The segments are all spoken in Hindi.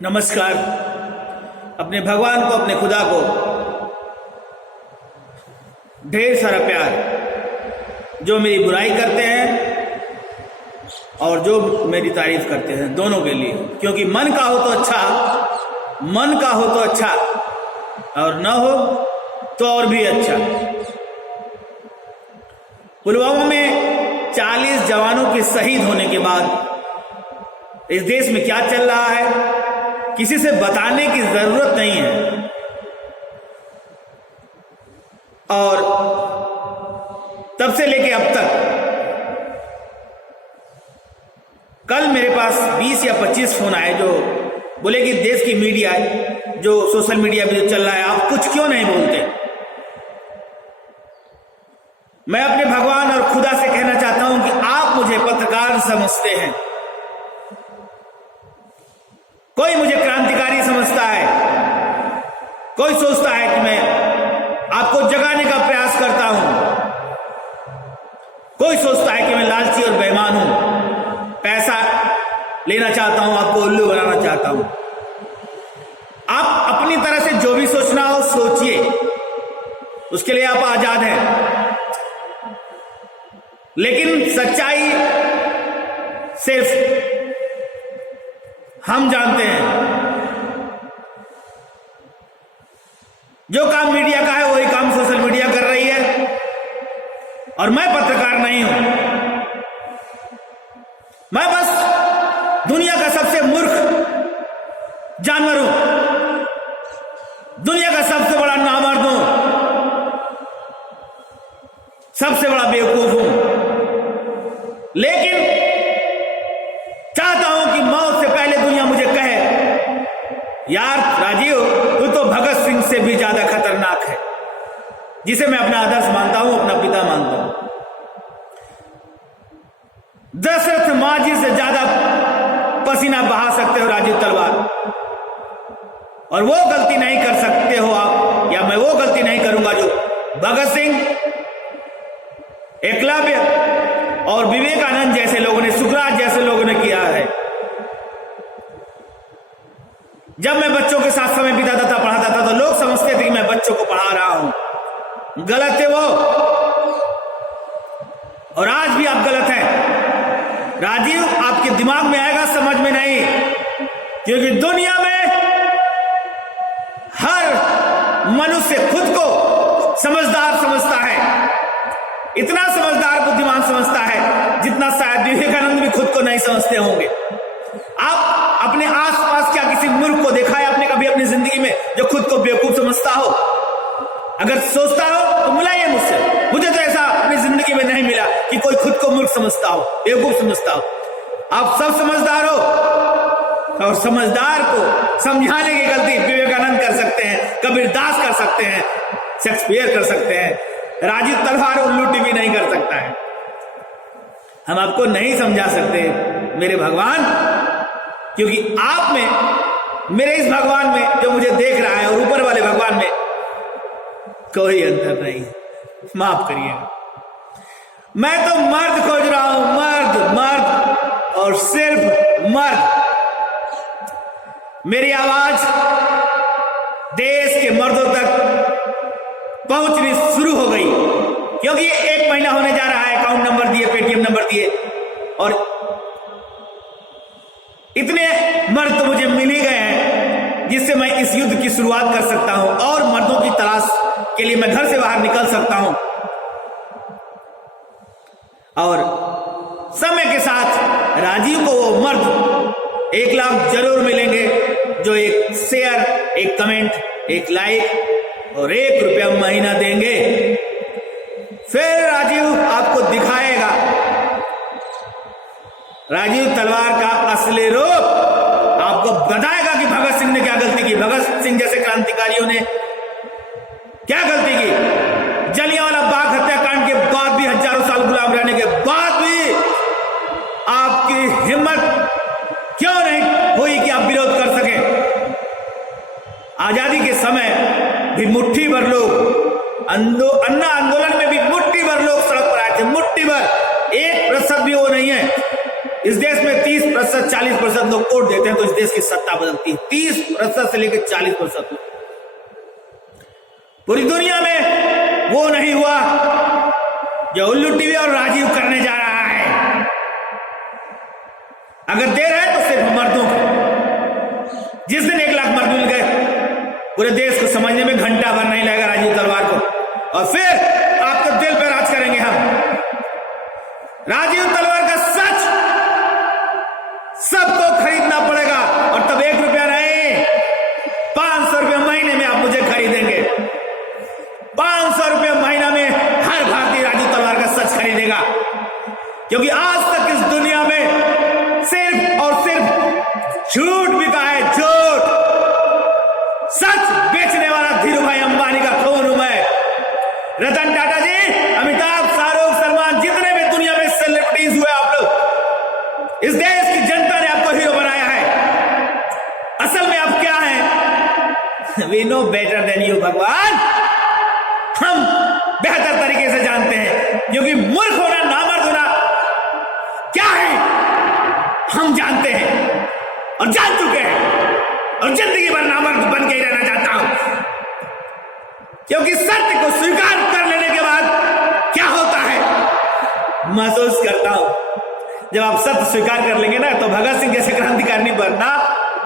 नमस्कार। अपने भगवान को, अपने खुदा को ढेर सारा प्यार। जो मेरी बुराई करते हैं और जो मेरी तारीफ करते हैं, दोनों के लिए। क्योंकि मन का हो तो अच्छा और न हो तो और भी अच्छा। पुलवामा में 40 जवानों के शहीद होने के बाद इस देश में क्या चल रहा है किसी से बताने की जरूरत नहीं है। और तब से लेके अब तक कल मेरे पास 20 या 25 फोन आए जो बोले कि देश की मीडिया है, जो सोशल मीडिया पे जो चल रहा है, आप कुछ क्यों नहीं बोलते। मैं अपने भगवान और खुदा से कहना चाहता हूं कि आप मुझे पत्रकार समझते हैं, कोई मुझे क्रांतिकारी समझता है, कोई सोचता है कि मैं आपको जगाने का प्रयास करता हूं, कोई सोचता है कि मैं लालची और बेईमान हूं, पैसा लेना चाहता हूं, आपको उल्लू बनाना चाहता हूं। आप अपनी तरह से जो भी सोचना हो सोचिए, उसके लिए आप आजाद हैं। लेकिन सच्चाई सिर्फ हम जानते हैं। जो काम मीडिया का है वही काम सोशल मीडिया कर रही है, और मैं पत्रकार नहीं हूं। मैं बस दुनिया का सबसे मूर्ख जानवर हूं, दुनिया का सबसे बड़ा नामर्द हूं, सबसे बड़ा बेवकूफ हूं। लेकिन चाहता हूं कि मौत से पहले दुनिया मुझे कहे, यार राजीव, तू तो भगत सिंह से भी ज्यादा खतरनाक है, जिसे मैं अपना आदर्श मानता हूं, अपना पिता मानता हूं। दशरथ मांझी से ज्यादा पसीना बहा सकते हो राजीव तलवार, और वो गलती नहीं कर सकते हो आप, या मैं वो गलती नहीं करूंगा जो भगत सिंह, एकलव्य और विवेकानंद जैसे लोगों ने, सुखराज जैसे लोगों ने किया है। जब मैं बच्चों के साथ समय बिताता था, पढ़ाता था, तो लोग समझते थे कि मैं बच्चों को पढ़ा रहा हूं। गलत है वो, और आज भी आप गलत हैं राजीव। आपके दिमाग में आएगा, समझ में नहीं, क्योंकि दुनिया में हर मनुष्य खुद को समझदार समझता है, इतना समझदार बुद्धिमान समझता है जितना शायद विवेकानंद भी खुद को नहीं समझते होंगे। आप अपने आसपास क्या किसी मूर्ख को देखा है आपने कभी अपनी जिंदगी में जो खुद को बेवकूफ समझता हो? अगर सोचता हो तो मिलाइए मुझसे। मुझे तो ऐसा अपनी जिंदगी में नहीं मिला कि कोई खुद को मूर्ख समझता हो, बेवकूफ समझता हो। आप सब समझदार हो, और समझदार को समझाने की गलती विवेकानंद कर सकते हैं, कबीरदास कर सकते हैं, शेक्सपियर कर सकते हैं, राजीव तलवार उल्लू टीवी नहीं कर सकता है। हम आपको नहीं समझा सकते मेरे भगवान, क्योंकि आप में, मेरे इस भगवान में जो मुझे देख रहा है, और ऊपर वाले भगवान में कोई अंतर नहीं। माफ करिएगा, मैं तो मर्द खोज रहा हूं, मर्द और सिर्फ मर्द। मेरी आवाज देश के मर्दों तक पहुंचनी शुरू हो गई, क्योंकि ये 1 महीना होने जा रहा है। अकाउंट नंबर दिए, पेटीएम नंबर दिए, और इतने मर्द तो मुझे मिल ही गए हैं जिससे मैं इस युद्ध की शुरुआत कर सकता हूं, और मर्दों की तलाश के लिए मैं घर से बाहर निकल सकता हूं। और समय के साथ राजीव को वो मर्द 1 लाख जरूर मिलेंगे जो एक शेयर, एक कमेंट, एक लाइक और 1 रुपया महीना देंगे। फिर राजीव आपको दिखाएगा राजीव तलवार का असली रूप, आपको बताएगा कि भगत सिंह ने क्या गलती की, भगत सिंह जैसे क्रांतिकारियों ने क्या गलती की। जलियांवाला बाग हत्याकांड के बाद भी, हजारों साल गुलाम रहने के बाद भी आपकी हिम्मत क्यों नहीं हुई कि आप विरोध कर सकें। आजादी के समय भी मुट्ठी भर लोग, अन्ना आंदोलन में भी मुट्ठी भर लोग सड़क पर आए थे, मुट्ठी भर, 1% भी वो नहीं है। इस देश में 30%, 40% लोग वोट देते हैं तो इस देश की सत्ता बदलती है। 30% से लेकर 40%। पूरी दुनिया में वो नहीं हुआ जो उल्लू टीवी और राजीव करने जा रहा है। अगर देर है तो सिर्फ मर्दों को। जिस दिन 1 लाख मर्द मिल गए, पूरे देश को समझने में घंटा भर नहीं लगेगा राजीव तलवार को, और फिर आपके दिल पर राज करेंगे हम। राजीव तलवार का सच सबको खरीदना पड़ेगा, और तब 1 रुपया नहीं, 500 रुपया महीने में आप मुझे खरीदेंगे। 500 रुपया महीना में हर भारतीय राजीव तलवार का सच खरीदेगा, क्योंकि आज तक इस दुनिया में सिर्फ और सिर्फ झूठ बिका है, झूठ। सच बेचने वाला धीरू भाई अंबानी का खून हूं मैं। रतन टाटा जी, अमिताभ, शाहरुख, सलमान, जितने भी दुनिया में सेलिब्रिटीज हुए आप लोग, इस देश की जनता ने आपको हीरो बनाया है। असल में आप क्या हैं? We know better than you भगवान। हम बेहतर तरीके से जानते हैं, क्योंकि मूर्ख होना, नामर्द होना क्या है हम जानते हैं और जान चुके हैं, और जिंदगी भर नामर्द बन के ही रहना चाहता हूं। क्योंकि सत्य को स्वीकार कर लेने के बाद क्या होता है महसूस करता हूं। जब आप सत्य स्वीकार कर लेंगे ना, तो भगत सिंह जैसे क्रांतिकारी बनना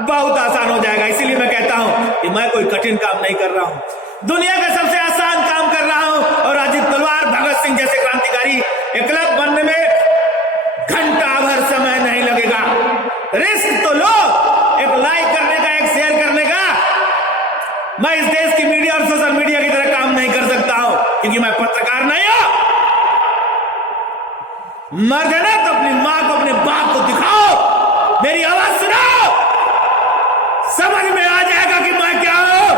बहुत आसान हो जाएगा। इसीलिए मैं कहता हूं कि मैं कोई कठिन काम नहीं कर रहा हूं, दुनिया का सबसे आसान काम कर रहा हूं। और राजीव तलवार, भगत सिंह जैसे क्रांतिकारी एकलव्य बनने में घंटा भर समय नहीं लगेगा। रिस्क तो लो, एक लाइक करने का, एक शेयर करने का। मैं इस देश की मीडिया और सोशल मीडिया की तरह काम नहीं कर सकता हूं, क्योंकि मैं पत्रकार नहीं हूं। मर्द है ना, तो अपनी मां को, अपने बाप को दिखाओ, मेरी आवाज सुनाओ, समझ में आ जाएगा कि मैं क्या हूं।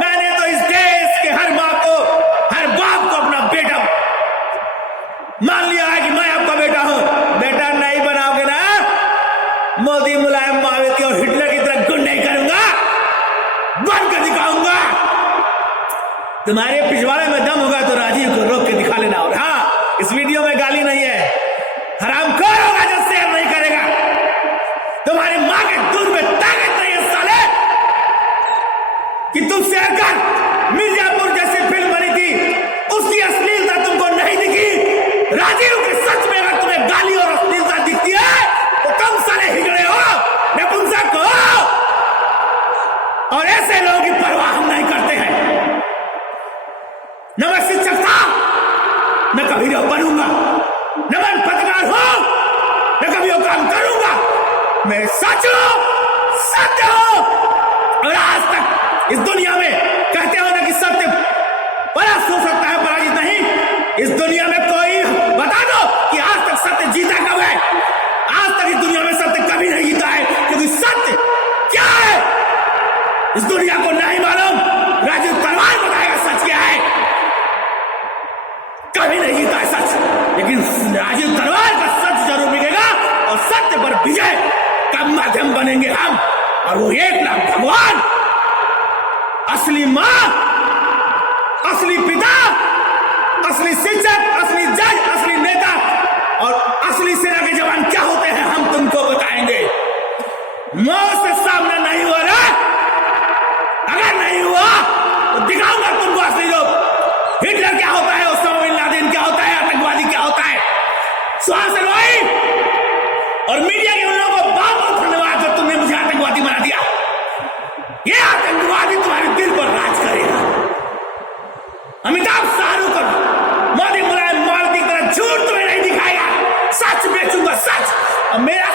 मैंने तो इस देश के हर मां को, हर बाप को अपना बेटा मान लिया है कि मैं आपका बेटा हूं। बेटा नहीं बनाओगे ना, मोदी, मुलायम, मायावती और हिटलर की तरह गुंडे करूंगा, बनकर दिखाऊंगा। तुम्हारे पिछवाड़े में दम होगा तो राजीव को रोक के दिखा लेना। और हाँ, इस वीडियो में गाली नहीं है। हरामखोर होगा जो शेयर नहीं करेगा। तुम्हारी मां के दूध में ताकत नहीं है साले कि तुम शेयर कर। मिर्जापुर जैसी फिल्म बनी थी, उसकी अश्लीलता तुमको नहीं दिखी। राजीव के सच में अगर तुम्हें गाली और अश्लीलता दिखती है तो तुम साले हिजड़े हो, नपुंसक हो, और ऐसे लोगों की परवाह हम नहीं करते हैं। न मैं शिक्षक था, न कभी हीरो बनूंगा, न मैं पत्रकार हूं, न कभी वो काम करूंगा। मैं सच हूं, सत्य हूं। और आज तक इस दुनिया में कहते हो ना कि सत्य परास्त हो सकता है, पराजित नहीं। इस दुनिया में कोई बता दो कि आज तक सत्य जीता कब है? आज तक इस दुनिया में सत्य कभी नहीं जीता है, क्योंकि सत्य क्या है इस दुनिया को नहीं मालूम। राजीव तलवार बताएगा सच क्या है। कभी नहीं जीता है सच, लेकिन राजीव तलवार का सच जरूर मिलेगा, और सत्य पर विजय का माध्यम बनेंगे हम। और वो 1 लाख भगवान, असली मां, असली पिता, असली शिक्षक, असली जज, असली नेता और असली सेना के जवान क्या होते हैं हम तुमको बताएंगे। मौत से सामना नहीं हुआ ना, अगर नहीं हुआ तो दिखाऊंगा तुमको असली लोग। हिटलर क्या होता है, ओसामा बिन लादेन क्या होता है, आतंकवादी क्या होता है, सुहासन भाई और मीडिया के उन लोगों को बहुत धन्यवाद जो तुमने मुझे आतंकवादी बना दिया। ये आतंकवादी तुम्हारे दिल पर राज करेगा। अमिताभ, शाहरुख और मोदी, मुलायम, मायावती की तरह झूठ तुम्हें नहीं दिखाएगा। सच बेचूंगा, सच। और मेरा